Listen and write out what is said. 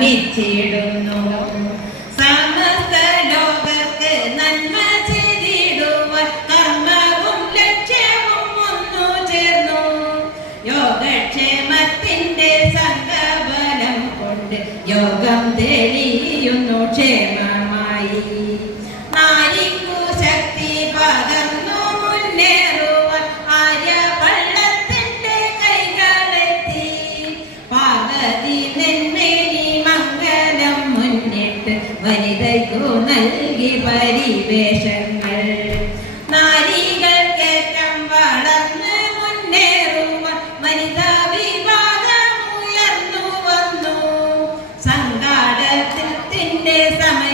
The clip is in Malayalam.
നമിച്ചിടുന്നു സമസ്ത ലോകത്ത് നന്മ ചെയ്തിടുവാൻ കർമ്മവും ലക്ഷ്യവും ഒന്നു ചേർന്നു. യോഗക്ഷേമത്തിന്റെ സംഘബലം കൊണ്ട് യോഗം തെളിയുന്നു ക്ഷേമമായി. നായിക്കു ശക്തി പകർന്നു മുന്നേറുവാൻ ആര്യവള്ളത്തിന്റെ കൈകളെത്തി. പരിവേഷങ്ങൾ. കേറ്റം വനിതാ വിവാദം ഉയർന്നു വന്നു. സമയം